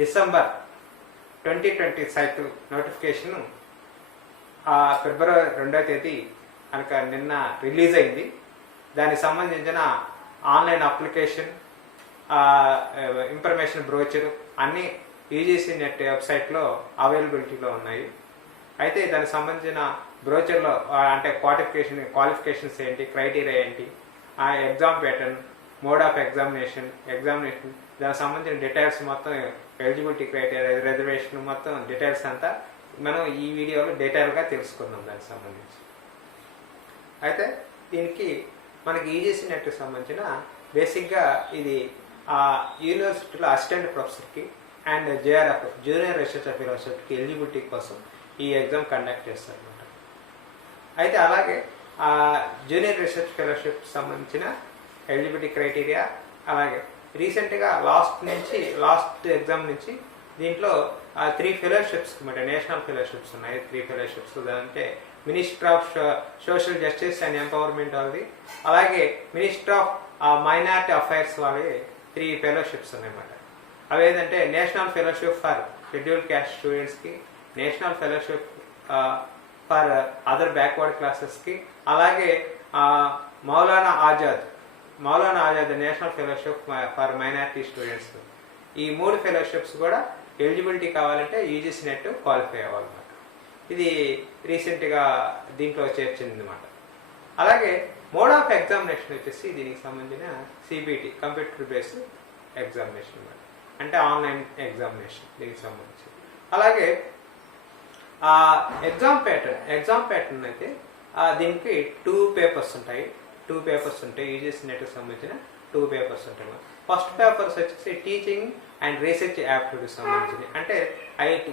December 2020 cycle notification ఫిబ్రవరి 2వ తేదీ కనుక నిన్న రిలీజ్ అయింది. దానికి సంబంధించిన ఆన్లైన్ అప్లికేషన్, ఇన్ఫర్మేషన్ బ్రోచర్ అన్నీ యూజీసీ నెట్ వెబ్సైట్లో అవైలబిలిటీలో ఉన్నాయి. అయితే దానికి సంబంధించిన బ్రోచర్లో అంటే క్వాలిఫికేషన్స్ ఏంటి, క్రైటీరియా ఏంటి, ఆ exam pattern, mode of examination, దానికి సంబంధించిన డీటెయిల్స్ మొత్తం, ఎలిజిబిలిటీ క్రైటీరియా, రిజర్వేషన్ మొత్తం డీటెయిల్స్ అంతా మనం ఈ వీడియోలో డీటెయిల్గా తెలుసుకుందాం దానికి సంబంధించి. అయితే దీనికి మనకి యూజీసీ నెట్కి సంబంధించిన బేసిక్గా ఇది యూనివర్సిటీలో అసిస్టెంట్ ప్రొఫెసర్కి అండ్ జేఆర్ఎఫ్ జూనియర్ రీసెర్చ్ ఫెలోషిప్కి ఎలిజిబిలిటీ కోసం ఈ ఎగ్జామ్ కండక్ట్ చేస్తారు అనమాట. అయితే అలాగే జూనియర్ రీసెర్చ్ ఫెలోషిప్ సంబంధించిన ఎలిజిబిలిటీ క్రైటీరియా, అలాగే రీసెంట్గా లాస్ట్ ఎగ్జామ్ నుంచి దీంట్లో 3 ఫెలోషిప్స్ అనమాట, నేషనల్ ఫెలోషిప్స్ ఉన్నాయి. 3 ఫెలోషిప్స్ అంటే minister of social justice and empowerment వాళ్ళది, అలాగే మినిస్టర్ ఆఫ్ మైనారిటీ అఫైర్స్ వాళ్ళవి 3 ఫెలోషిప్స్ ఉన్నాయన్నమాట. అవి ఏంటంటే national fellowship for scheduled caste స్టూడెంట్స్కి, national fellowship for other backward క్లాసెస్కి, అలాగే Maulana Azad national fellowship for minority students. ఈ 3 ఫెలోషిప్స్ కూడా ఎలిజిబిలిటీ కావాలంటే యూజీసీ నెట్ క్వాలిఫై అవ్వాలన్నమాట. ఇది రీసెంట్గా దీంట్లో చేర్చింది అనమాట. అలాగే మోడ్ ఆఫ్ ఎగ్జామినేషన్ వచ్చేసి దీనికి సంబంధించిన సిబిటి, కంప్యూటర్ బేస్డ్ ఎగ్జామినేషన్ అనమాట, అంటే ఆన్లైన్ ఎగ్జామినేషన్ దీనికి సంబంధించి. అలాగే ఎగ్జామ్ ప్యాటర్న్ అయితే దీనికి 2 పేపర్స్ ఉంటాయి. యూజీసీ నెట్కి సంబంధించిన 2 పేపర్స్ ఉంటాయి. ఫస్ట్ పేపర్స్ వచ్చేసి టీచింగ్ అండ్ రీసెర్చ్ యాప్టిట్యూడ్ సంబంధించింది. అంటే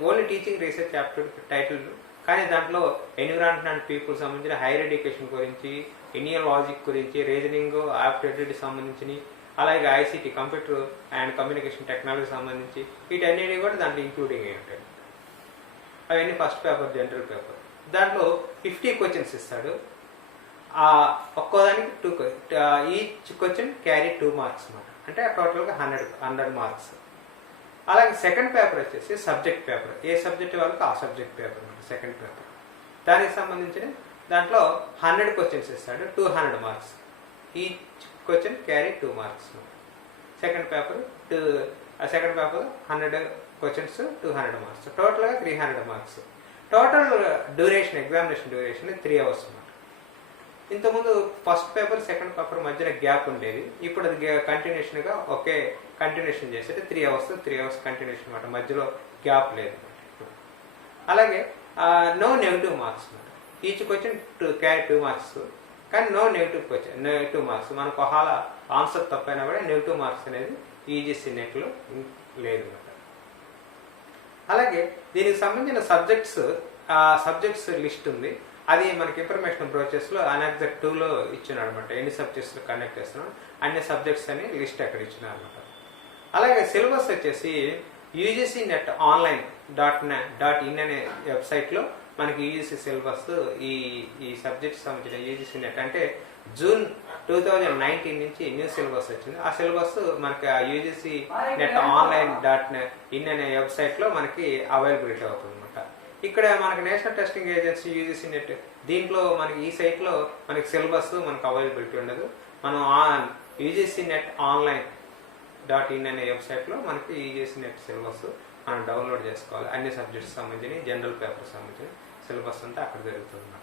only teaching research aptitude title, కానీ దాంట్లో ఎన్విరాన్మెంట్ అండ్ పీపుల్ సంబంధించిన హైయర్ ఎడ్యుకేషన్ గురించి, ఇండియన్ లాజిక్ గురించి, రీజనింగ్ యాప్టిట్యూడ్ సంబంధించి, అలాగే ICT computer and communication technology సంబంధించి వీటన్నిటి కూడా దాంట్లో ఇంక్లూడింగ్ అయి ఉంటాయి. అవన్నీ ఫస్ట్ పేపర్, జనరల్ పేపర్. దాంట్లో 50 క్వశ్చన్స్ ఇస్తాడు. ఒక్కోదానికి 2 ఈచ్ క్వశ్చన్ క్యారీ 2 మార్క్స్ అనమాట, అంటే టోటల్గా 100 మార్క్స్. అలాగే సెకండ్ పేపర్ వచ్చేసి సబ్జెక్ట్ పేపర్, ఏ సబ్జెక్ట్ వాళ్ళకి ఆ సబ్జెక్ట్ పేపర్ అనమాట సెకండ్ పేపర్. దానికి సంబంధించిన దాంట్లో 100 క్వశ్చన్స్ ఇస్తాడు, 200 marks. Each question carry 2 marks. Second paper 100 questions, 200 marks, టోటల్గా 300 marks. Total duration, examination duration 3 hours అనమాట. ఇంతకుముందు ఫస్ట్ పేపర్ సెకండ్ పేపర్ మధ్యన గ్యాప్ ఉండేది, ఇప్పుడు అది కంటిన్యూషన్గా ఒకే కంటిన్యూషన్ చేసేది 3 అవర్స్ కంటిన్యూషన్ అనమాట, మధ్యలో గ్యాప్ లేదు అనమాట. అలాగే నో నెగిటివ్ మార్క్స్ అనమాట. ఈచ్ క్వశ్చన్ క్యారీ 2 మార్క్స్, కానీ నో నెగిటివ్ మార్క్స్. మనకు ఒకవేళ ఆన్సర్ తప్పైనా కూడా నెగిటివ్ మార్క్స్ అనేది యూజీసీ నెట్లో లేదు అనమాట. అలాగే దీనికి సంబంధించిన సబ్జెక్ట్స్ లిస్ట్ ఉంది. అది మనకి ఇన్ఫర్మేషన్ బ్రోచర్స్లో అనెక్సర్ 2లో ఇచ్చినాడు అనమాట. ఎన్ని సబ్జెక్ట్స్లో కండక్ట్ చేస్తున్నాం అన్ని సబ్జెక్ట్స్ అని లిస్ట్ అక్కడ ఇచ్చినారు అనమాట. అలాగే సిలబస్ వచ్చేసి యూజీసీ నెట్ online.in అనే వెబ్సైట్లో మనకి యూజీసీ సిలబస్ ఈ సబ్జెక్ట్స్ సంబంధించిన యూజీసీ నెట్ అంటే జూన్ 2019 నుంచి న్యూ సిలబస్ వచ్చింది. ఆ సిలబస్ మనకి ఆ యూజీసీ నెట్ online.in అనే వెబ్సైట్లో మనకి అవైలబిలిటీ అవుతుంది అనమాట. ఇక్కడ మనకి national testing agency UGC net, దీంట్లో మనకి ఈ సైట్లో మనకి సిలబస్ మనకు అవైలబిలిటీ ఉండదు. మనం యూజీసీ నెట్ online.in అనే వెబ్సైట్లో మనకి యూజీసీ నెట్ సిలబస్ మనం డౌన్లోడ్ చేసుకోవాలి. అన్ని సబ్జెక్ట్స్ సంబంధించి, జనరల్ పేపర్ సంబంధించిన సిలబస్ అంతా అక్కడ జరుగుతుంది అన్నమాట.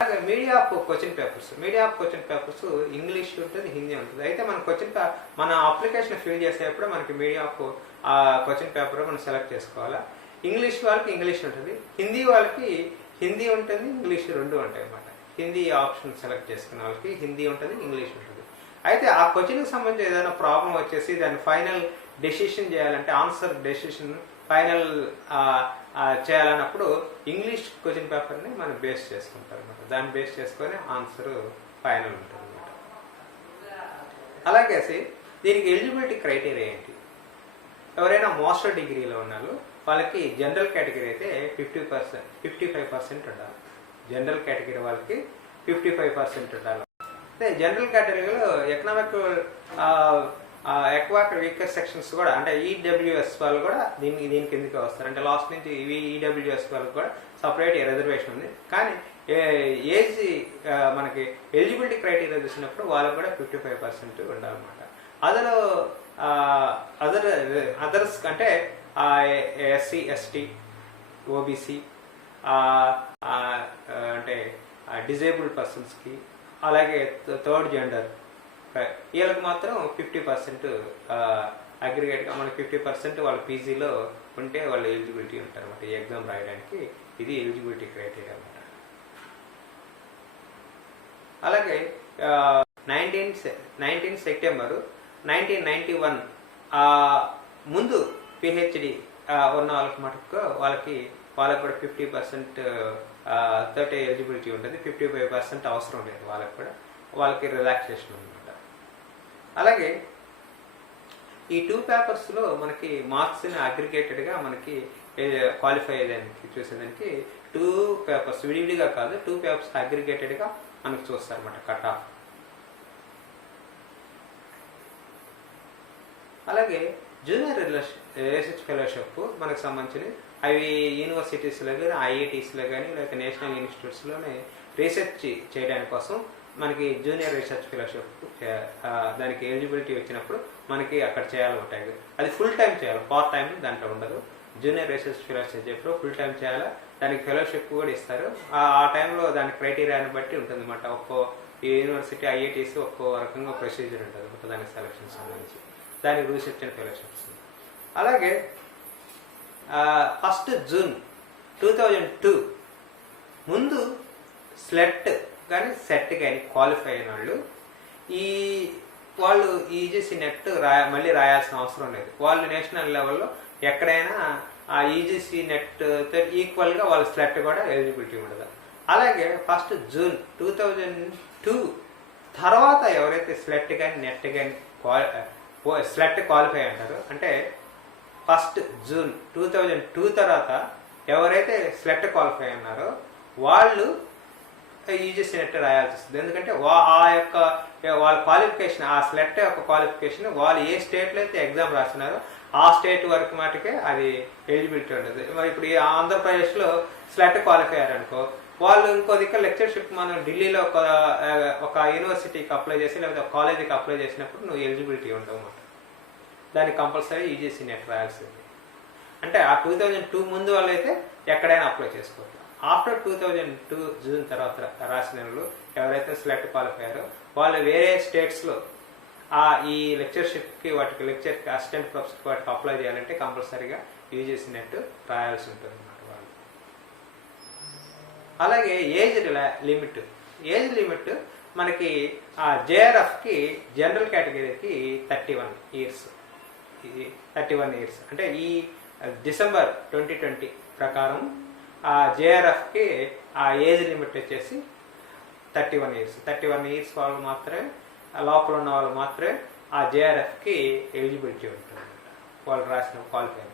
అలాగే media of question papers English ఉంటుంది, హిందీ ఉంటుంది. అయితే మన అప్లికేషన్ ఫిల్ చేసేటప్పుడు మనకి మీడియా ఆఫ్ క్వశ్చన్ పేపర్ మనం సెలెక్ట్ చేసుకోవాలా. ఇంగ్లీష్ వాళ్ళకి ఇంగ్లీష్ ఉంటుంది, హిందీ వాళ్ళకి హిందీ ఉంటుంది, ఇంగ్లీష్ 2 ఉంటాయి అన్నమాట. హిందీ ఆప్షన్ సెలెక్ట్ చేసుకున్న వాళ్ళకి హిందీ ఉంటుంది, ఇంగ్లీష్ ఉంటుంది. అయితే ఆ క్వశ్చన్కి సంబంధించి ఏదైనా ప్రాబ్లం వచ్చేసి దాన్ని ఫైనల్ డెసిషన్ చేయాలంటే, ఆన్సర్ డెసిషన్ ఫైనల్ చేయాలన్నప్పుడు ఇంగ్లీష్ క్వశ్చన్ పేపర్ని మనం బేస్ చేసుకుంటారు అనమాట. దాన్ని బేస్ చేసుకొని ఆన్సర్ ఫైనల్ ఉంటుంది అనమాట. అలాగే దీనికి ఎలిజిబిలిటీ క్రైటీరియా ఏంటి? ఎవరైనా మాస్టర్ డిగ్రీలో ఉన్నారు వాళ్ళకి జనరల్ కేటగిరీ అయితే 55% ఉండాలి. జనరల్ కేటగిరీ వాళ్ళకి 55% ఉండాలి. అంటే జనరల్ కేటగిరీలో ఎకనామిక్ ఎక్వాటర్ వీకర్ సెక్షన్స్ కూడా అంటే ఈడబ్ల్యూఎస్ వాళ్ళు కూడా దీని కిందకి వస్తారు. అంటే లాస్ట్ నుంచి ఈడబ్ల్యూఎస్ వాళ్ళకి కూడా సపరేట్ రిజర్వేషన్ ఉంది. కానీ ఏజ్ మనకి ఎలిజిబిలిటీ క్రైటీరియా చూసినప్పుడు వాళ్ళకి కూడా 55% ఉండాలన్నమాట. అదర్స్ అంటే ఎస్సీ ఎస్టీ ఓబీసీ అంటే డిజేబుల్డ్ పర్సన్స్కి అలాగే థర్డ్ జెండర్ వీళ్ళకి మాత్రం 50% అగ్రిగేట్గా మనకి 50% వాళ్ళ పీజీలో ఉంటే వాళ్ళు ఎలిజిబిలిటీ ఉంటారు అనమాట. ఈ ఎగ్జామ్ రాయడానికి ఇది ఎలిజిబిలిటీ క్రైటీరియా అనమాట. అలాగే 19 సెప్టెంబర్ 1991 ముందు పిహెచ్డి ఉన్న వాళ్ళకి మటుకు వాళ్ళకి కూడా 50% తోటి ఎలిజిబిలిటీ ఉంటుంది. 55% అవసరం లేదు వాళ్ళకి రిలాక్సేషన్ అనమాట. అలాగే ఈ 2 పేపర్స్లో మనకి మార్క్స్ని అగ్రిగేటెడ్గా మనకి క్వాలిఫై అయ్యేదానికి చూసేదానికి 2 పేపర్స్ విడివిడిగా కాదు 2 పేపర్స్ అగ్రిగేటెడ్గా మనకు చూస్తారు అనమాట కట్ ఆఫ్. అలాగే జూనియర్ రీసెర్చ్ ఫెలోషిప్ మనకు సంబంధించి అవి యూనివర్సిటీస్లో కానీ ఐఐటీస్లో కానీ లేకపోతే నేషనల్ ఇన్స్టిట్యూట్స్లోనే రీసెర్చ్ చేయడానికి కోసం మనకి జూనియర్ రీసెర్చ్ ఫెలోషిప్ దానికి ఎలిజిబిలిటీ వచ్చినప్పుడు మనకి అక్కడ చేయాలి ఉంటాయి. అది ఫుల్ టైం చేయాలి, పార్ట్ టైం దాంట్లో ఉండదు. జూనియర్ రీసెర్చ్ ఫెలోషిప్ చెప్పినప్పుడు ఫుల్ టైం చేయాలి. దానికి ఫెలోషిప్ కూడా ఇస్తారు. ఆ టైంలో దాని క్రైటీరియాని బట్టి ఉంటుంది అన్నమాట. ఒక్కో యూనివర్సిటీ ఐఐటీస్ ఒక్కో రకంగా ప్రొసీజర్ ఉంటుంది అన్నమాట దానికి సెలక్షన్ సంబంధించి. దానికి రీసెర్చ్ అండ్ ఫెలోషిప్స్. అలాగే 1 జూన్ 2002 ముందు స్లెట్ కానీ సెట్ కానీ క్వాలిఫై అయిన వాళ్ళు ఈజీసీ నెట్ మళ్ళీ రాయాల్సిన అవసరం లేదు. వాళ్ళు నేషనల్ లెవెల్లో ఎక్కడైనా ఆ ఈజీసీ నెట్ ఈక్వల్గా వాళ్ళ స్లెట్ కూడా ఎలిజిబిలిటీ ఉండదు. అలాగే 1 జూన్ 2002 తర్వాత ఎవరైతే స్లెట్ కానీ నెట్ కానీ స్లెట్ క్వాలిఫై అంటారు అంటే 1 జూన్ 2002 తర్వాత ఎవరైతే స్లెట్ క్వాలిఫై అన్నారో వాళ్ళు ఈజీసీ నెట్ రాయాల్సి వస్తుంది. ఎందుకంటే వాళ్ళ క్వాలిఫికేషన్ ఆ స్లెట్ యొక్క క్వాలిఫికేషన్ వాళ్ళు ఏ స్టేట్లో అయితే ఎగ్జామ్ రాస్తున్నారో ఆ స్టేట్ వరకు మటుకే అది ఎలిజిబిలిటీ ఉంటుంది. మరి ఇప్పుడు ఆంధ్రప్రదేశ్లో స్లెట్ క్వాలిఫై అయ్యారనుకో వాళ్ళు ఇంకో దిక్కు లెక్చర్షిప్ మనం ఢిల్లీలో ఒక యూనివర్సిటీకి అప్లై చేసి లేకపోతే ఒక కాలేజీకి అప్లై చేసినప్పుడు నువ్వు ఎలిజిబిలిటీ ఉండవు అన్నమాట. దానికి కంపల్సరీ ఈజీసీ నెట్ రాయాల్సింది. అంటే ఆ 2002 ముందు వాళ్ళు అయితే ఎక్కడైనా అప్లై చేసుకోవచ్చు. ఆఫ్టర్ 2002 జూన్ తర్వాత రాసిన వాళ్ళు ఎవరైతే స్లెట్ క్వాలిఫై అయ్యారో వాళ్ళు వేరే స్టేట్స్లో ఈ లెక్చర్షిప్కి వాటికి లెక్చర్కి అసిస్టెంట్ ప్రొఫెసర్కి వాటికి అప్లై చేయాలంటే కంపల్సరీగా యూజీసీ నెట్ రాయాల్సి ఉంటుంది అన్నమాట వాళ్ళు. అలాగే ఏజ్ లిమిట్ మనకి జేఆర్ఎఫ్కి జనరల్ కేటగిరీకి 31 ఇయర్స్ అంటే ఈ డిసెంబర్ 2020 ప్రకారం ఆ జేఆర్ఎఫ్కి ఆ ఏజ్ లిమిట్ వచ్చేసి 31 ఇయర్స్ వాళ్ళు మాత్రమే లోపల ఉన్న వాళ్ళు మాత్రమే ఆ జేఆర్ఎఫ్కి ఎలిజిబిలిటీ ఉంటుంది వాళ్ళు రాసిన క్వాలిఫై.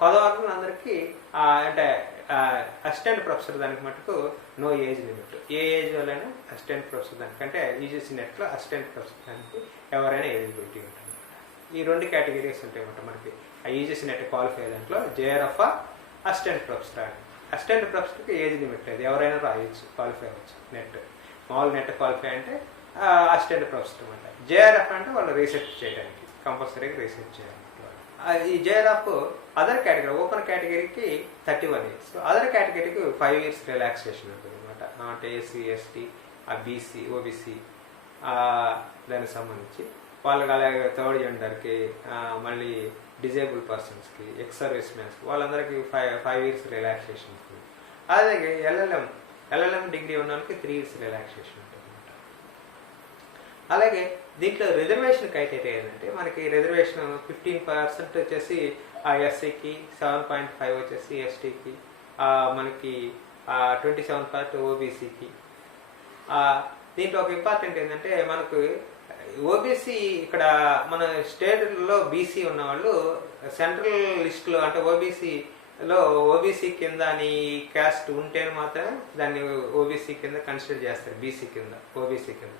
కొదవరకు అందరికీ అంటే అసిస్టెంట్ ప్రొఫెసర్ దానికి మటుకు నో ఏజ్ లిమిట్. ఏ ఏజ్ వాళ్ళైనా అసిస్టెంట్ ప్రొఫెసర్ దానికి అంటే ఈజీసీ నెట్లో అసిస్టెంట్ ప్రొఫెసర్ దానికి ఎవరైనా ఎలిజిబిలిటీ ఉంటుంది. ఈ 2 కేటగిరీస్ ఉంటాయి అన్నమాట మనకి. ఆ ఈజీసీ నెట్ క్వాలిఫై దాంట్లో జేఆర్ఎఫ్ అసిస్టెంట్ ప్రొఫెసర్ అని. అసిస్టెంట్ ప్రొఫెసర్కి ఏజ్ లిమిట్ లేదు, ఎవరైనా రాయొచ్చు, క్వాలిఫై అవ్వచ్చు. మామూలు నెట్ క్వాలిఫై అంటే అసిస్టెంట్ ప్రొఫెసర్ అనమాట. జేఆర్ఎఫ్ అంటే వాళ్ళు రీసెర్చ్ చేయడానికి కంపల్సరీగా రీసెర్చ్ చేయాలి. ఈ జేఆర్ఎఫ్ అదర్ కేటగిరీ ఓపెన్ కేటగిరీకి 31 ఇయర్స్, అదర్ కేటగిరీకి 5 ఇయర్స్ రిలాక్సేషన్ ఉంటుంది అనమాట. అంటే ఎస్సీ ఎస్టీ బీసీ ఓబీసీ దానికి సంబంధించి వాళ్ళకి, అలాగే థర్డ్ జెండర్కి, మళ్ళీ డిజేబుల్ పర్సన్స్కి, ఎక్స్ సర్వీస్ మ్యాన్స్కి వాళ్ళందరికీ 5 ఇయర్స్ రిలాక్సేషన్ ఉంటుంది. అలాగే ఎల్ఎల్ఎం డిగ్రీ ఉన్న వాళ్ళకి 3 ఇయర్స్ రిలాక్సేషన్ ఉంటుంది అనమాట. అలాగే దీంట్లో రిజర్వేషన్ క్రైటీరియా ఏంటంటే మనకి రిజర్వేషన్ 15% వచ్చేసి ఎస్సీకి, 7.5 వచ్చేసి ఎస్టీకి, మనకి 27% ఓబీసీకి. దీంట్లో ఒక ఇంపార్టెంట్ ఏంటంటే మనకు ఓబీసీ ఇక్కడ మన స్టేట్లో బీసీ ఉన్నవాళ్ళు సెంట్రల్ లిస్టులో అంటే ఓబీసీ కింద నీ క్యాస్ట్ ఉంటేనే మాత్రమే దాన్ని ఓబీసీ కింద కన్సిడర్ చేస్తారు. ఓబీసీ కింద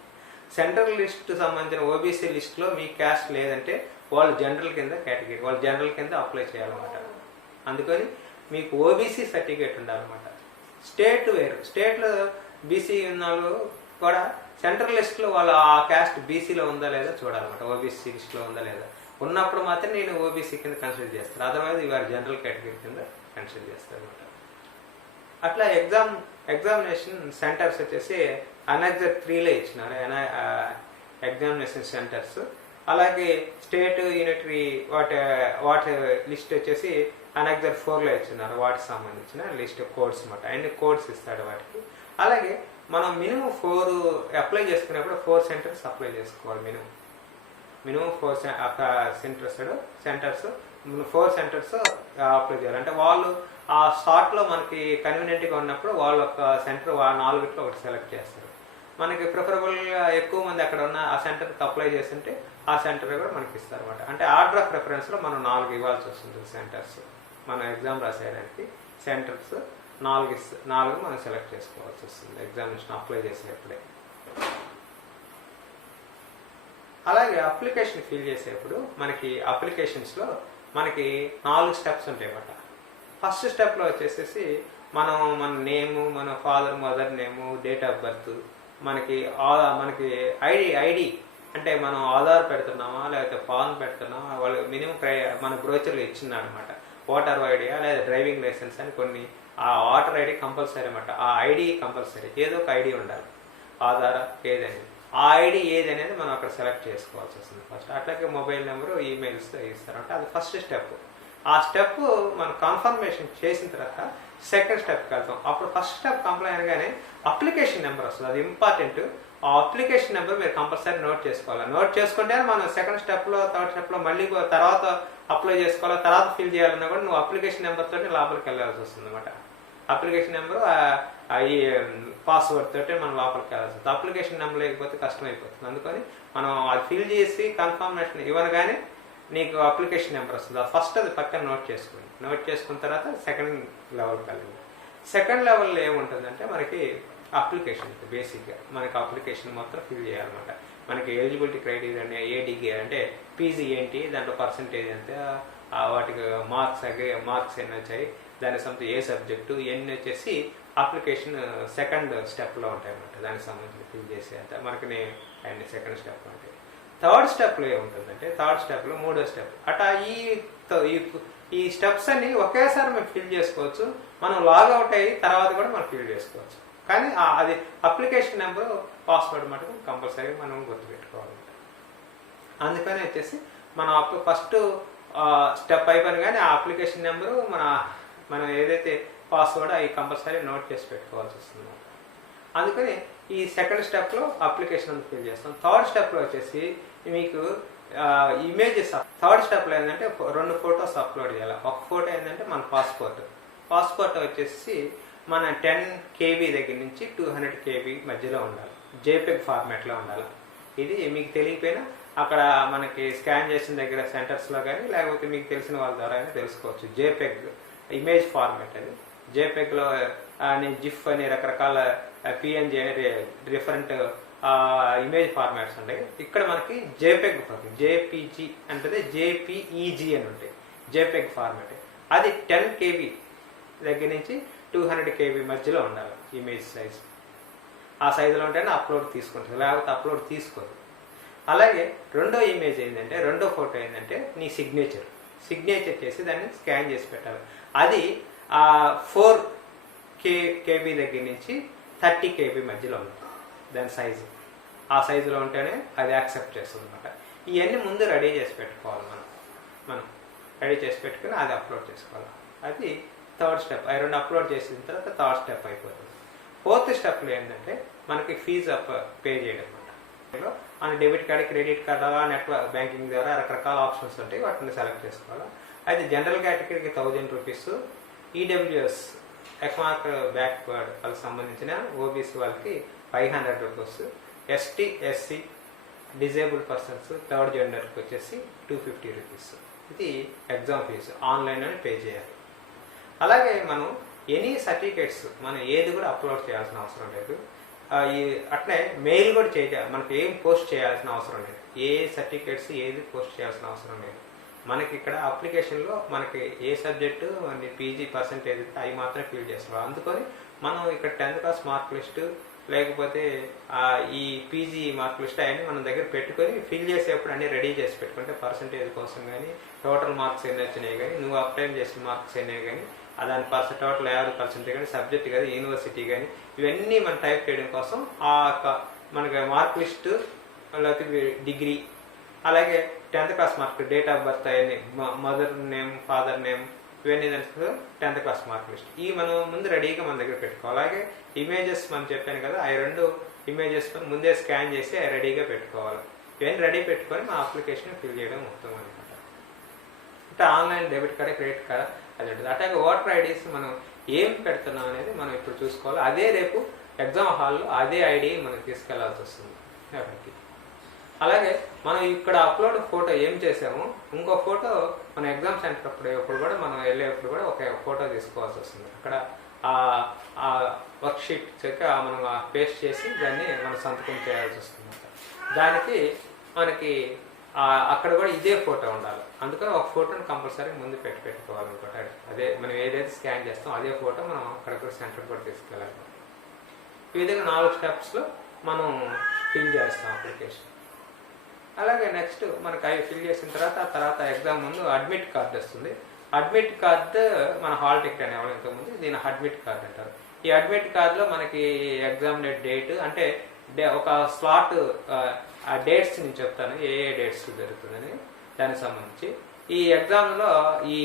సెంట్రల్ లిస్ట్ సంబంధించిన ఓబీసీ లిస్టులో మీ క్యాస్ట్ లేదంటే వాళ్ళు జనరల్ కింద కేటగిరీ, వాళ్ళు జనరల్ కింద అప్లై చేయాలన్నమాట. అందుకని మీకు ఓబీసీ సర్టిఫికేట్ ఉండాలన్నమాట. స్టేట్ వేరు, స్టేట్లో బీసీ ఉన్న వాళ్ళు కూడా సెంట్రల్ లిస్ట్లో వాళ్ళు ఆ క్యాస్ట్ బీసీలో ఉందా లేదా చూడాలన్నమాట. ఓబీసీ లిస్ట్లో ఉందా లేదా, ఉన్నప్పుడు మాత్రం నేను ఓబీసీ కింద కన్సిడర్ చేస్తాను, అదర్వైజ్ ఇవాళ జనరల్ కేటగిరీ కింద కన్సిడర్ చేస్తాను అనమాట. అట్లా ఎగ్జామినేషన్ సెంటర్స్ వచ్చేసి అనెక్సర్ 3లో ఇచ్చినారు ఎగ్జామినేషన్ సెంటర్స్. అలాగే స్టేట్ యూనిటరీ వాటి లిస్ట్ వచ్చేసి అనెక్సర్ 4లో ఇచ్చినారు, వాటికి సంబంధించిన లిస్ట్ కోడ్స్ అనమాట. అన్ని కోడ్స్ ఇస్తాడు వాటికి. అలాగే మనం మినిమం 4 అప్లై చేసుకునేప్పుడు 4 సెంటర్స్ అప్లై చేసుకోవాలి. మినిమం 4 సెంటర్స్ 4 సెంటర్స్ అప్లై చేయాలి. అంటే వాళ్ళు ఆ స్టార్ట్లో మనకి కన్వీనియంట్గా ఉన్నప్పుడు వాళ్ళు ఒక సెంటర్ 4 ఒకటి సెలెక్ట్ చేస్తారు. మనకి ప్రిఫరబుల్గా ఎక్కువ మంది అక్కడ ఉన్న ఆ సెంటర్కి అప్లై చేస్తుంటే ఆ సెంటర్ కూడా మనకి ఇస్తారు అనమాట. అంటే ఆర్డర్ ఆఫ్ ప్రిఫరెన్స్లో మనం 4 ఇవ్వాల్సి వస్తుంది సెంటర్స్. మనం ఎగ్జామ్ రాసేయడానికి సెంటర్స్ 4 మనం సెలెక్ట్ చేసుకోవాల్సి వస్తుంది ఎగ్జామినేషన్ అప్లై చేసేటప్పుడే. అలాగే అప్లికేషన్ ఫిల్ చేసేప్పుడు మనకి అప్లికేషన్స్లో మనకి 4 స్టెప్స్ ఉంటాయి అన్నమాట. ఫస్ట్ స్టెప్లో వచ్చేసేసి మన నేము, మన father mother name, date of birth, మనకి ఐడి అంటే మనం ఆధార్ పెడుతున్నామా లేకపోతే ఫామ్ పెడుతున్నామా, వాళ్ళు మినిమం మన బ్రోచర్లో ఇచ్చినాడు అనమాట. ఓటర్ ఐడియా లేదా డ్రైవింగ్ లైసెన్స్ అని కొన్ని, ఆ ఓటర్ ఐడి కంపల్సరీ అనమాట. ఆ ఐడి కంపల్సరీ, ఏదో ఒక ఐడి ఉండాలి, ఆధార్ ఏదనేది. ఆ ఐడి ఏది అనేది మనం అక్కడ సెలెక్ట్ చేసుకోవాల్సి వస్తుంది ఫస్ట్. అట్లాగే మొబైల్ నెంబరు, ఈమెయిల్స్తో ఇస్తారంటే అది ఫస్ట్ స్టెప్. ఆ స్టెప్ మనం కన్ఫర్మేషన్ చేసిన తర్వాత సెకండ్ స్టెప్కి వెళ్తాం. అప్పుడు ఫస్ట్ స్టెప్ కంప్లీట్ అనగానే అప్లికేషన్ నెంబర్ వస్తుంది, అది ఇంపార్టెంట్. ఆ అప్లికేషన్ నెంబర్ మీరు కంపల్సరీ నోట్ చేసుకోవాలి. నోట్ చేసుకుంటే మనం సెకండ్ స్టెప్లో థర్డ్ స్టెప్లో మళ్ళీ తర్వాత అప్లై చేసుకోవాలి, తర్వాత ఫిల్ చేయాలన్నా కూడా నువ్వు అప్లికేషన్ నెంబర్ తోటి లోపలికి వెళ్ళాల్సి వస్తుంది అనమాట. అప్లికేషన్ నెంబరు ఈ పాస్వర్డ్ తోటి మనం లోపలికి వెళ్ళాల్సి వస్తుంది. అప్లికేషన్ నెంబర్ లేకపోతే కష్టం అయిపోతుంది. అందుకని మనం అది ఫిల్ చేసి కన్ఫర్మేషన్ ఇవ్వగానే నీకు అప్లికేషన్ నెంబర్ వస్తుంది. ఫస్ట్ అది పక్కన నోట్ చేసుకోండి. నోట్ చేసుకున్న తర్వాత సెకండ్ లెవెల్కి వెళ్ళండి. సెకండ్ లెవెల్లో ఏముంటుందంటే మనకి అప్లికేషన్, బేసిక్గా మనకి అప్లికేషన్ మొత్తం ఫిల్ చేయాలన్నమాట. మనకి ఎలిజిబిలిటీ క్రైటీరియా ఏడికి అంటే పీజీ ఏంటి, దాంట్లో పర్సంటేజ్ ఎంత, వాటికి మార్క్స్ ఎన్ని వచ్చాయి, దానికి సంబంధించి ఏ సబ్జెక్టు ఎన్ని వచ్చేసి అప్లికేషన్ సెకండ్ స్టెప్లో ఉంటాయి అన్నమాట. దానికి సంబంధించి ఫిల్ చేసే అంత మనకి అన్ని సెకండ్ స్టెప్ ఉంటాయి. థర్డ్ స్టెప్లో ఏముంటుందంటే థర్డ్ స్టెప్లో 3వ స్టెప్ అట్లా ఈ స్టెప్స్ అన్ని ఒకేసారి మేము ఫిల్ చేసుకోవచ్చు. మనం లాగౌట్ అయ్యి తర్వాత కూడా మనం ఫిల్ చేసుకోవచ్చు. కానీ అది అప్లికేషన్ నెంబరు, పాస్వర్డ్ మటుకు కంపల్సరీ మనం గుర్తుపెట్టుకోవాలంట. అందుకని వచ్చేసి మనం ఫస్ట్ స్టెప్ అయిపోయిన కానీ ఆ అప్లికేషన్ నెంబరు మనం ఏదైతే పాస్వర్డ్ అవి కంపల్సరీ నోట్ చేసి పెట్టుకోవాల్సి వస్తుంది. అందుకని ఈ సెకండ్ స్టెప్లో అప్లికేషన్ ఫిల్ చేస్తాం. థర్డ్ స్టెప్లో వచ్చేసి మీకు ఇమేజెస్. థర్డ్ స్టెప్లో ఏంటంటే 2 ఫొటోస్ అప్లోడ్ చేయాలి. ఒక ఫోటో ఏంటంటే మన పాస్పోర్ట్ వచ్చేసి మన 10 KB దగ్గర నుంచి 200 KB మధ్యలో ఉండాలి, జేపెగ్ ఫార్మాట్లో ఉండాలి. ఇది మీకు తెలియకపోయినా అక్కడ మనకి స్కాన్ చేసిన దగ్గర సెంటర్స్లో కానీ లేకపోతే మీకు తెలిసిన వాళ్ళ ద్వారా కానీ తెలుసుకోవచ్చు. జేపెగ్ ఇమేజ్ ఫార్మాట్ అది. జేపెగ్లో జిఫ్ అని రకరకాల పిఎన్జి అనే డిఫరెంట్ ఇమేజ్ ఫార్మాట్స్ ఉంటాయి. ఇక్కడ మనకి జేపెగ్ జేపీజీ అంటే జేపీఈజీ అని ఉంటాయి. జేపెగ్ ఫార్మాట్ అది 10 KB దగ్గర నుంచి 200 KB మధ్యలో ఉండాలి ఇమేజ్ సైజ్. ఆ సైజులో ఉంటేనే అప్లోడ్ తీసుకుంటుంది, లేకపోతే అప్లోడ్ తీసుకోదు. అలాగే రెండో ఇమేజ్ ఏంటంటే, రెండో ఫోటో ఏంటంటే నీ సిగ్నేచర్ చేసి దాన్ని స్కాన్ చేసి పెట్టాలి. అది 4 KB దగ్గర నుంచి 30 KB మధ్యలో ఉంటుంది దాని సైజు. ఆ సైజులో ఉంటేనే అది యాక్సెప్ట్ చేస్తుంది అనమాట. ఇవన్నీ ముందు రెడీ చేసి పెట్టుకోవాలి. మనం రెడీ చేసి పెట్టుకుని అది అప్లోడ్ చేసుకోవాలి. అది థర్డ్ స్టెప్. అవి 2 అప్లోడ్ చేసిన తర్వాత థర్డ్ స్టెప్ అయిపోతుంది. ఫోర్త్ స్టెప్లో ఏంటంటే మనకి ఫీజు పే చేయడం అనమాట. మన debit card, credit card, network banking ద్వారా రకరకాల ఆప్షన్స్ ఉంటాయి, వాటిని సెలెక్ట్ చేసుకోవాలి. అయితే జనరల్ కేటగిరీకి 1000 రూపీస్, ఈడబ్ల్యూఎస్ ఎకనామిక్ బ్యాక్వర్డ్ వాళ్ళకి సంబంధించిన ఓబీసీ వాళ్ళకి 500 rupees, ST SC disabled persons third జెండర్కి వచ్చేసి 250 రూపీస్. ఇది ఎగ్జామ్ ఫీజు ఆన్లైన్లోనే పే చేయాలి. అలాగే మనం ఎనీ సర్టిఫికేట్స్ మనం ఏది కూడా అప్లోడ్ చేయాల్సిన అవసరం లేదు. ఈ అట్లే మెయిల్ కూడా మనకి ఏం పోస్ట్ చేయాల్సిన అవసరం లేదు. ఏ సర్టిఫికేట్స్ ఏది పోస్ట్ చేయాల్సిన అవసరం లేదు. మనకి ఇక్కడ అప్లికేషన్లో మనకి ఏ సబ్జెక్టు పీజీ పర్సెంటేజ్ అవి మాత్రం ఫిల్ చేస్తాం. అందుకని మనం ఇక్కడ 10th క్లాస్ మార్క్ లిస్టు లేకపోతే ఈ పీజీ మార్క్ లిస్ట్ అవన్నీ మన దగ్గర పెట్టుకొని ఫిల్ చేసేప్పుడు అన్నీ రెడీ చేసి పెట్టుకుంటే పర్సంటేజ్ కోసం కానీ టోటల్ మార్క్స్ ఎన్ని వచ్చినాయి కానీ నువ్వు అప్లై చేసిన మార్క్స్ ఎన్ని కానీ దాని టోటల్ 50% కానీ సబ్జెక్ట్ కానీ యూనివర్సిటీ కానీ ఇవన్నీ మనం టైప్ చేయడం కోసం మనకి మార్క్ లిస్టు లేకపోతే డిగ్రీ అలాగే 10th class mark date of birth అవన్నీ మదర్ నేమ్ ఫాదర్ నేమ్ ఇవన్నీ తెలుసు 10th క్లాస్ మార్క్ లిస్ట్ ఇవి మనం ముందు రెడీగా మన దగ్గర పెట్టుకోవాలి. అలాగే ఇమేజెస్ మనం చెప్పాను కదా ఆ 2 ఇమేజెస్ ముందే స్కాన్ చేసి రెడీగా పెట్టుకోవాలి. ఇవన్నీ రెడీ పెట్టుకొని మన అప్లికేషన్ ఫిల్ చేయడం ఉత్తమం అనమాట. అంటే online debit card credit card అది ఉంటుంది. అట్లాగే ఓటర్ ఐడీస్ మనం ఏం పెడుతున్నాం అనేది మనం ఇప్పుడు చూసుకోవాలి. అదే రేపు ఎగ్జామ్ హాల్లో అదే ఐడి మనం తీసుకెళ్లాల్సి వస్తుంది కాబట్టి. అలాగే మనం ఇక్కడ అప్లోడ్ ఫోటో ఏం చేసాము ఇంకో ఫోటో మన ఎగ్జామ్ సెంటర్ అప్పుడు కూడా మనం వెళ్ళేప్పుడు కూడా ఒక ఫోటో తీసుకోవాల్సి వస్తుంది. అక్కడ ఆ వర్క్ షీట్ మనం పేస్ట్ చేసి దాన్ని మనం సంతకం చేయాల్సి వస్తుంది. దానికి మనకి అక్కడ కూడా ఇదే ఫోటో ఉండాలి. అందుకని ఒక ఫోటోని కంపల్సరీ ముందు పెట్టుకోవాలన్నమాట. అదే మనం ఏదైతే స్కాన్ చేస్తాం అదే ఫోటో మనం అక్కడ కూడా సెంటర్ కూడా తీసుకెళ్ళాలి. ఈ విధంగా 4 స్టెప్స్లో మనం ఫిల్ చేస్తాం అప్లికేషన్. అలాగే నెక్స్ట్ మనకి అవి ఫిల్ చేసిన తర్వాత ఎగ్జామ్ ముందు అడ్మిట్ కార్డు వస్తుంది. అడ్మిట్ కార్డు మన హాల్ టికెట్ అనేవాళ్ళు ఇంతకుముందు దీని అడ్మిట్ కార్డు అంటారు. ఈ అడ్మిట్ కార్డులో మనకి ఎగ్జామ్ డేట్ అంటే ఒక స్లాట్ డేట్స్ నేను చెప్తాను ఏ డేట్స్ జరుగుతుందని దానికి సంబంధించి ఈ ఎగ్జామ్లో ఈ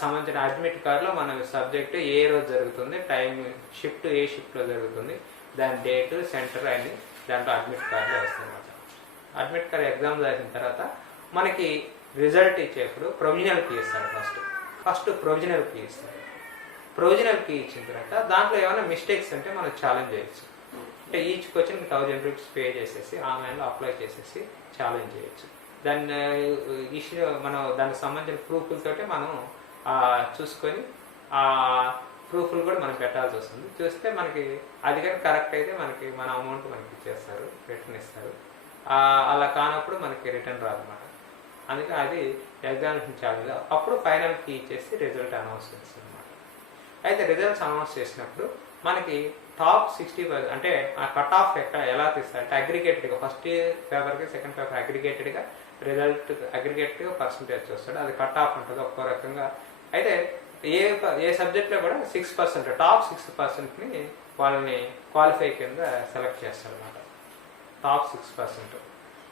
సంబంధించిన అడ్మిట్ కార్డులో మన సబ్జెక్టు ఏ రోజు జరుగుతుంది టైం షిఫ్ట్ ఏ షిఫ్ట్లో జరుగుతుంది దాని డేటు సెంటర్ అని దాంట్లో అడ్మిట్ కార్డులో వస్తుంది. అడ్మిట్ కార్డ్ ఎగ్జామ్ రాసిన తర్వాత మనకి రిజల్ట్ ఇచ్చేప్పుడు ప్రొవిజనల్ కీ ఇస్తాడు. ఫస్ట్ ప్రొవిజనల్ కీ ఇస్తాడు. ప్రొవిజనల్ కీ ఇచ్చిన తర్వాత దాంట్లో ఏమైనా మిస్టేక్స్ ఉంటే మనం ఛాలెంజ్ చేయొచ్చు. అంటే ఈచ్ క్వశ్చన్కి 1000 రూపీస్ పే చేసేసి ఆన్లైన్లో అప్లై చేసేసి ఛాలెంజ్ చేయొచ్చు. దాన్ని ఇష్యూ మనం దానికి సంబంధించిన ప్రూఫ్లతోటి మనం చూసుకొని ఆ ప్రూఫ్లు కూడా మనం పెట్టాల్సి వస్తుంది. చూస్తే మనకి అది కానీ కరెక్ట్ అయితే మనకి మన అమౌంట్ మనకి ఇచ్చేస్తారు, రిటర్న్ ఇస్తారు. అలా కానప్పుడు మనకి రిటర్న్ రాదన్నమాట. అందుకే అది ఎగ్జామినేషన్ ఛాలెంజ్. అప్పుడు ఫైనల్ కీ ఇచ్చేసి రిజల్ట్ అనౌన్స్ చేస్తుంది అనమాట. అయితే రిజల్ట్స్ అనౌన్స్ చేసినప్పుడు మనకి టాప్ 60% అంటే ఆ కట్ ఆఫ్ ఎలా తీస్తారంటే అగ్రిగేటెడ్గా ఫస్ట్ పేపర్కి సెకండ్ పేపర్ అగ్రిగేటెడ్గా రిజల్ట్ అగ్రిగేటెడ్గా పర్సంటేజ్ చూస్తాడు. అది కట్ ఆఫ్ ఉంటుంది ఒక్కో రకంగా. అయితే ఏ సబ్జెక్ట్లో కూడా 6% టాప్ 6%ని వాళ్ళని క్వాలిఫై కింద సెలెక్ట్ చేస్తారు అనమాట. టాప్ 6%.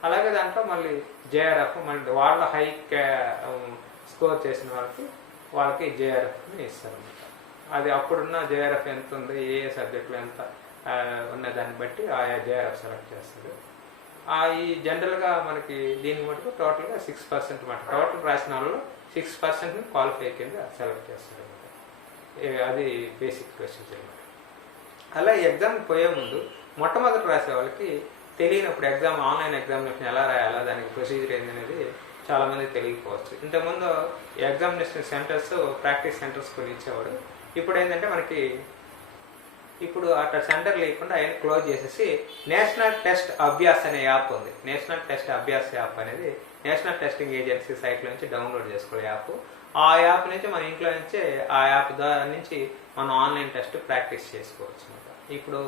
అలాగే దాంట్లో మళ్ళీ జేఆర్ఎఫ్ మళ్ళీ వాళ్ళ హై స్కోర్ చేసిన వాళ్ళకి జేఆర్ఎఫ్ని ఇస్తారనమాట. అది అప్పుడున్న జేఆర్ఎఫ్ ఎంత ఉంది ఏ సబ్జెక్టులో ఎంత ఉన్న దాన్ని బట్టి ఆయా జేఆర్ఎఫ్ సెలెక్ట్ చేస్తారు. ఈ జనరల్గా మనకి దీని మటుకు టోటల్గా 6% మాట టోటల్ రాసిన వాళ్ళు 6%ని క్వాలిఫై కింద సెలెక్ట్ చేస్తారు అనమాట. అది బేసిక్ ప్రొసీజర్ అనమాట. అలా ఎగ్జామ్ పోయే ముందు మొట్టమొదటి రాసే వాళ్ళకి తెలియనప్పుడు ఆన్లైన్ ఎగ్జామినేషన్ ఎలా రాయాలా దానికి ప్రొసీజర్ ఏంటనేది చాలామంది తెలియకపోవచ్చు. ఇంతకుముందు ఎగ్జామినేషన్ సెంటర్స్ ప్రాక్టీస్ సెంటర్స్ కొన్ని ఇచ్చేవాడు. ఇప్పుడు ఏంటంటే మనకి అట్లా సెంటర్ లేకుండా ఆయన క్లోజ్ చేసేసి నేషనల్ టెస్ట్ అభ్యాస్ అనే యాప్ ఉంది. నేషనల్ టెస్ట్ అభ్యాస్ యాప్ అనేది నేషనల్ టెస్టింగ్ ఏజెన్సీ సైట్ నుంచి డౌన్లోడ్ చేసుకోవాలి యాప్. ఆ యాప్ నుంచి మన ఇంట్లో నుంచి ఆ యాప్ ద్వారా నుంచి మనం ఆన్లైన్ టెస్ట్ ప్రాక్టీస్ చేసుకోవచ్చు అనమాట. ఇప్పుడు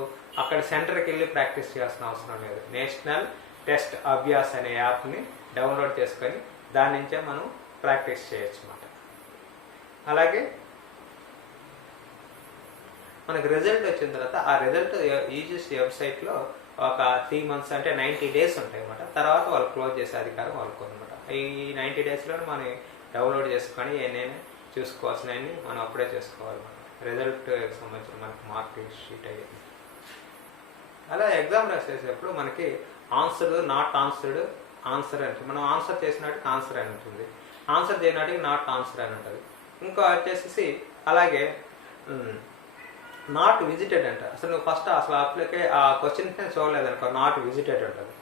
అక్కడ సెంటర్కి వెళ్ళి ప్రాక్టీస్ చేయాల్సిన అవసరం లేదు. నేషనల్ టెస్ట్ అభ్యాస్ అనే యాప్ని డౌన్లోడ్ చేసుకొని దాని నుంచే మనం ప్రాక్టీస్ చేయొచ్చు అన్నమాట. అలాగే మనకి రిజల్ట్ వచ్చిన తర్వాత ఆ రిజల్ట్ యూజీసీ వెబ్సైట్లో ఒక 3 months అంటే 90 days ఉంటాయి అన్నమాట. తర్వాత వాళ్ళు క్లోజ్ చేసే అధికారం వాళ్ళకు అనమాట. ఈ 90 daysలో మనం డౌన్లోడ్ చేసుకొని ఏమైనా చూసుకోవాల్సినవి మనం అప్పుడే చేసుకోవాలన్నమాట. రిజల్ట్ సంబంధించిన మనకి మార్క్ షీట్ అయ్యింది. అలా ఎగ్జామ్ రాసేటప్పుడు మనకి ఆన్సర్ నాట్ ఆన్సర్డ్ ఆన్సర్ అంటే మనం ఆన్సర్ చేసినట్టుగా ఆన్సర్ అని ఉంటుంది, ఆన్సర్ చేయనట్టుగా నాట్ ఆన్సర్ అని ఉంటుంది. ఇంకా వచ్చేసి అలాగే నాట్ విజిటెడ్ అంట. అసలు నువ్వు ఫస్ట్ అప్లైకే ఆ క్వశ్చన్ చూడలేదనుకో నాట్ విజిటెడ్ ఉంటుంది.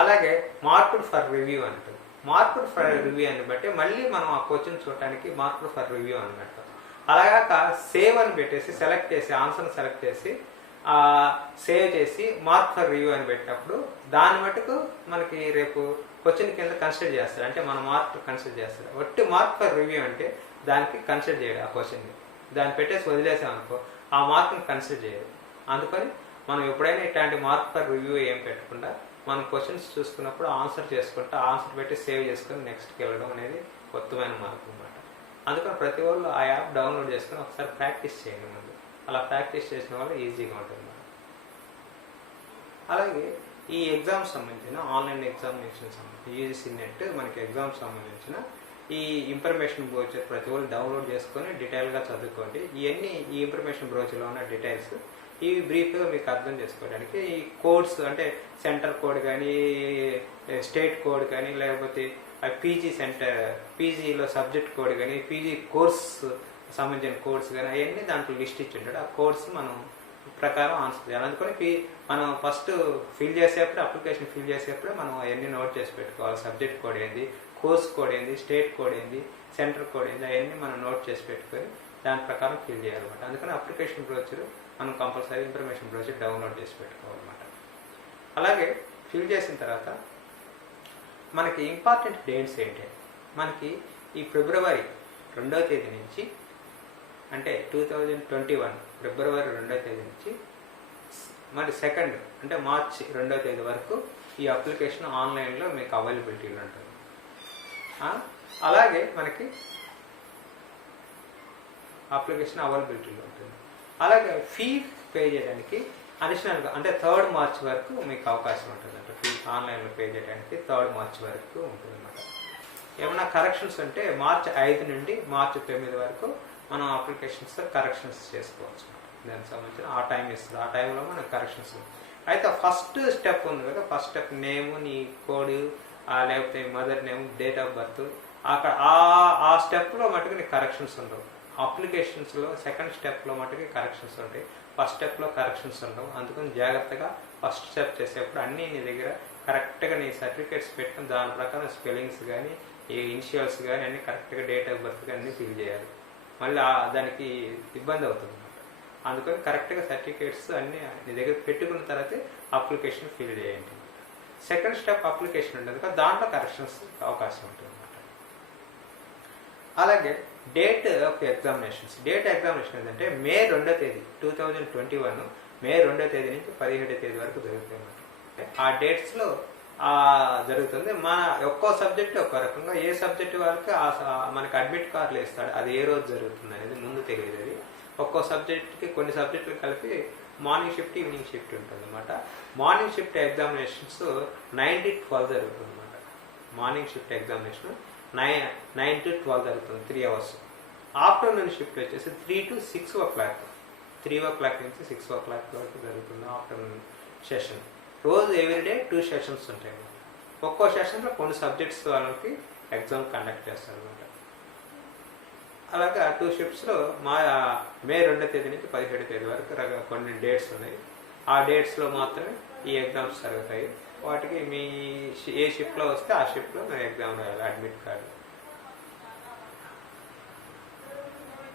అలాగే మార్క్డ్ ఫర్ రివ్యూ అని ఉంటుంది. మార్క్డ్ ఫర్ రివ్యూ అని బట్టి మళ్ళీ మనం ఆ క్వశ్చన్ చూడటానికి మార్క్డ్ ఫర్ రివ్యూ అని పెడతాం. అలాగాక సేవ్ అని పెట్టేసి సెలెక్ట్ చేసి ఆన్సర్ని సెలెక్ట్ చేసి సేవ్ చేసి మార్క్ ఫర్ రివ్యూ అని పెట్టినప్పుడు దాని మటుకు మనకి రేపు క్వశ్చన్ కింద కన్సిడర్ చేస్తాడు, అంటే మన మార్క్ కన్సిడర్ చేస్తాడు. ఒట్టి మార్క్ ఫర్ రివ్యూ అంటే దానికి కన్సిడర్ చేయడు, ఆ క్వశ్చన్ని దాన్ని పెట్టేసి వదిలేసాం అనుకో ఆ మార్క్ని కన్సిడర్ చేయదు. అందుకని మనం ఎప్పుడైనా ఇట్లాంటి మార్క్ ఫర్ రివ్యూ ఏం పెట్టకుండా మనం క్వశ్చన్స్ చూసుకున్నప్పుడు ఆన్సర్ చేసుకుంటూ ఆన్సర్ పెట్టి సేవ్ చేసుకుని నెక్స్ట్కి వెళ్ళడం అనేది ఉత్తమమైన మార్గం అనమాట. అందుకని ప్రతి వాళ్ళు ఆ యాప్ డౌన్లోడ్ చేసుకుని ఒకసారి ప్రాక్టీస్ చేయండి ముందు. అలా ప్రాక్టీస్ చేసిన వల్ల ఈజీగా ఉంటుంది. అలాగే ఈ ఎగ్జామ్ సంబంధించిన ఆన్లైన్ ఎగ్జామినేషన్ సంబంధించి యూజీసీ నెట్ మనకి ఎగ్జామ్ సంబంధించిన ఈ ఇన్ఫర్మేషన్ బ్రోచర్ ప్రతి వాళ్ళు డౌన్లోడ్ చేసుకొని డీటెయిల్గా చదువుకోండి. ఇవన్నీ ఈ ఇన్ఫర్మేషన్ బ్రోచర్లో ఉన్న డీటెయిల్స్ ఇవి బ్రీఫ్గా మీకు అర్థం చేసుకోవడానికి ఈ కోడ్స్ అంటే సెంటర్ కోడ్ కానీ స్టేట్ కోడ్ కానీ లేకపోతే పీజీ పీజీలో సబ్జెక్ట్ కోడ్ కానీ పీజీ కోర్స్ సంబంధించిన కోడ్స్ కానీ అవన్నీ దాంట్లో లిస్ట్ ఇచ్చి ఉంటాడు. ఆ కోడ్స్ మనం ప్రకారం ఆన్సర్ చేయాలి. అందుకని మనం ఫస్ట్ ఫిల్ చేసేప్పుడు అప్లికేషన్ ఫిల్ చేసేప్పుడే మనం అవన్నీ నోట్ చేసి పెట్టుకోవాలి. సబ్జెక్ట్ కోడ్ ఏంది, కోర్స్ కోడ్ ఏంది, స్టేట్ కోడ్ ఏంది, సెంటర్ కోడ్ ఏంది అవన్నీ మనం నోట్ చేసి పెట్టుకొని దాని ప్రకారం ఫిల్ చేయాలన్నమాట. అందుకని అప్లికేషన్ బ్రోచర్ మనం కంపల్సరీ ఇన్ఫర్మేషన్ బ్రోచర్ డౌన్లోడ్ చేసి పెట్టుకోవాలన్నమాట. అలాగే ఫిల్ చేసిన తర్వాత మనకి ఇంపార్టెంట్ డేట్స్ ఏంటి, మనకి ఈ ఫిబ్రవరి 2వ తేదీ నుంచి అంటే 2021 ఫిబ్రవరి 2వ తేదీ నుంచి మరి 2nd అంటే మార్చి 2వ తేదీ వరకు ఈ అప్లికేషన్ ఆన్లైన్లో మీకు అవైలబిలిటీలో ఉంటుంది. అలాగే మనకి అప్లికేషన్ అవైలబిలిటీలో ఉంటుంది. అలాగే ఫీ పే చేయడానికి అడిషనల్గా అంటే 3rd మార్చ్ వరకు మీకు అవకాశం ఉంటుంది. అంటే ఫీ ఆన్లైన్లో పే చేయడానికి 3rd మార్చ్ వరకు ఉంటుంది అన్నమాట. ఏమైనా కరెక్షన్స్ అంటే మార్చి 5 నుండి మార్చి 9 వరకు మనం అప్లికేషన్స్ కరెక్షన్స్ చేసుకోవచ్చు. దానికి సంబంధించిన ఆ టైం ఇస్తుంది, ఆ టైంలో మనకు కరెక్షన్స్. అయితే ఫస్ట్ స్టెప్ ఉంది కదా, ఫస్ట్ స్టెప్ నేము, నీ కోడ్ లేకపోతే mother name, date of birth, అక్కడ ఆ స్టెప్లో మటుకు నీకు కరెక్షన్స్ ఉండవు. అప్లికేషన్స్లో 2nd స్టెప్లో మటుకు కరెక్షన్స్ ఉంటాయి, ఫస్ట్ స్టెప్లో కరెక్షన్స్ ఉండవు. అందుకని జాగ్రత్తగా ఫస్ట్ స్టెప్ చేసేప్పుడు అన్నీ నీ దగ్గర కరెక్ట్గా నీ సర్టిఫికేట్స్ పెట్టుకుని దాని ప్రకారం స్పెల్లింగ్స్ కానీ ఈ ఇనిషియల్స్ కానీ అన్నీ కరెక్ట్గా డేట్ ఆఫ్ బర్త్ కానీ అన్నీ ఫిల్ చేయాలి. మళ్ళీ దానికి ఇబ్బంది అవుతుంది అన్నమాట. అందుకని కరెక్ట్గా సర్టిఫికేట్స్ అన్నీ నీ దగ్గర పెట్టుకున్న తర్వాతే అప్లికేషన్ ఫిల్ చేయండి. 2nd స్టెప్ అప్లికేషన్ ఉంటుంది కదా, దాంట్లో కరెక్షన్స్ అవకాశం ఉంటుంది అన్నమాట. అలాగే date of examinations. Date examination ఏంటంటే మే 2వ తేదీ 2021 మే 2వ తేదీ నుంచి 17వ తేదీ వరకు జరుగుతుంది అన్నమాట. ఆ డేట్స్లో జరుగుతుంది. మన ఒక్కో సబ్జెక్ట్ ఒక్కో రకంగా, ఏ సబ్జెక్ట్ వాళ్ళకి మనకి అడ్మిట్ కార్డులు ఇస్తాడు, అది ఏ రోజు జరుగుతుంది అనేది ముందు తెలియదు. అది ఒక్కో సబ్జెక్ట్కి కొన్ని సబ్జెక్టులు కలిపి మార్నింగ్ షిఫ్ట్ ఈవినింగ్ షిఫ్ట్ ఉంటుంది అనమాట. మార్నింగ్ షిఫ్ట్ ఎగ్జామినేషన్స్ 9 to 12 జరుగుతుంది అనమాట. మార్నింగ్ షిఫ్ట్ ఎగ్జామినేషన్ 9 to 12 జరుగుతుంది, 3 hours. ఆఫ్టర్నూన్ షిఫ్ట్ వచ్చేసి 3 to 6 o'clock, 3 o'clock నుంచి 6 o'clock వరకు జరుగుతుంది ఆఫ్టర్నూన్ సెషన్. రోజు ఎవ్రీడే 2 సెషన్స్ ఉంటాయి. ఒక్కో సెషన్లో కొన్ని సబ్జెక్ట్స్ వాళ్ళకి ఎగ్జామ్ కండక్ట్ చేస్తారు అనమాట. అలాగే 2 షిఫ్ట్స్లో మే 2వ తేదీ నుంచి 17వ తేదీ వరకు కొన్ని డేట్స్ ఉన్నాయి. ఆ డేట్స్లో మాత్రమే ఈ ఎగ్జామ్స్ జరుగుతాయి. వాటికి మీ ఏ షిఫ్ట్లో వస్తే ఆ షిఫ్ట్లో మీరు ఎగ్జామ్ రాయాలి, అడ్మిట్ కార్డు.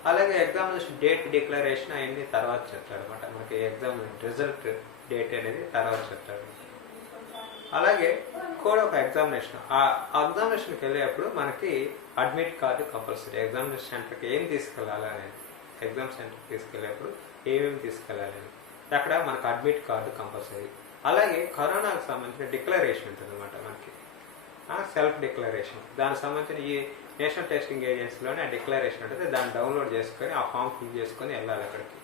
అలాగే ఎగ్జామినేషన్ డేట్ డిక్లరేషన్ అవన్నీ తర్వాత చెప్తాడు అనమాట. మనకి ఎగ్జామ్ రిజల్ట్ డేట్ అనేది తర్వాత చెప్తాడు. అలాగే కోడ్ ఆఫ్ ఎగ్జామినేషన్. ఆ ఎగ్జామినేషన్కి వెళ్ళేటప్పుడు మనకి అడ్మిట్ కార్డు కంపల్సరీ. ఎగ్జామినేషన్ సెంటర్కి ఏం తీసుకెళ్ళాలి అనేది, ఎగ్జామ్ సెంటర్కి తీసుకెళ్ళేప్పుడు ఏమేమి తీసుకెళ్ళాలి అని అక్కడ మనకు అడ్మిట్ కార్డు కంపల్సరీ. అలాగే కరోనాకు సంబంధించిన డిక్లరేషన్ ఉంటుంది అనమాట మనకి, సెల్ఫ్ డిక్లరేషన్. దానికి సంబంధించిన ఈ నేషనల్ టెస్టింగ్ ఏజెన్సీలోనే ఆ డిక్లరేషన్ ఉంటుంది. దాన్ని డౌన్లోడ్ చేసుకొని ఆ ఫామ్ ఫిల్ చేసుకొని వెళ్ళాలి అక్కడికి,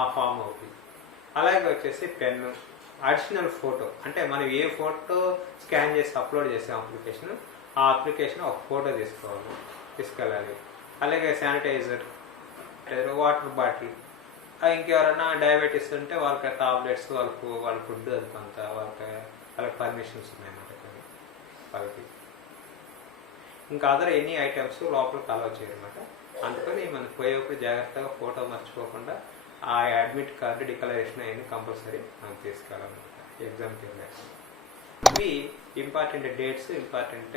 ఆ ఫామ్ అవుతుంది. అలాగే వచ్చేసి పెన్ను, అడిషనల్ ఫోటో, అంటే మనం ఏ ఫోటో స్కాన్ చేసి అప్లోడ్ చేసాం అప్లికేషన్, ఆ అప్లికేషన్ ఒక ఫోటో తీసుకెళ్ళాలి. అలాగే శానిటైజర్, వాటర్ బాటిల్, ఇంకెవరైనా డయాబెటీస్ ఉంటే వాళ్ళకి టాబ్లెట్స్, వాళ్ళ ఫుడ్ అది కొంత వాళ్ళకి పర్మిషన్స్ ఉన్నాయన్నమాట వాళ్ళకి. ఇంకా అదర్ ఎనీ ఐటమ్స్ లోపలికి అలౌ చేయరన్నమాట. అందుకని మనకు పోయేప్పుడు జాగ్రత్తగా ఫోటో మర్చిపోకుండా ఆ అడ్మిట్ కార్డు డిక్లరేషన్ అయ్యింది కంపల్సరీ మనం తీసుకెళ్ళాలన్నమాట ఎగ్జామ్కి వెళ్ళాక. ఇవి ఇంపార్టెంట్ డేట్స్, ఇంపార్టెంట్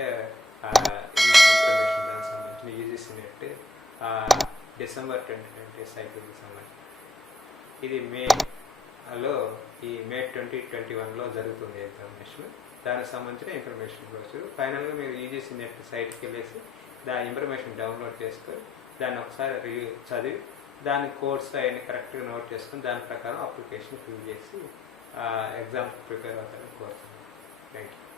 ఇన్ఫర్మేషన్ దానికి సంబంధించిన యూజీసీ నెట్ డిసెంబర్ 2020 సైకిల్కి సంబంధించి. ఇది మే లో ఈ మే 2021లో జరుగుతుంది ఎగ్జామినేషన్. దానికి సంబంధించిన ఇన్ఫర్మేషన్ బ్రోచర్. ఫైనల్గా మీరు యూజీసీ నెట్ సైట్కి వెళ్ళేసి దాని ఇన్ఫర్మేషన్ డౌన్లోడ్ చేసుకొని దాన్ని ఒకసారి చదివి దాని కోడ్స్ అవన్నీ కరెక్ట్గా నోట్ చేసుకొని దాని ప్రకారం అప్లికేషన్ ఫిల్ చేసి ఎగ్జామ్కి ప్రిపేర్ అవుతారని కోరుతున్నాను. Thank you.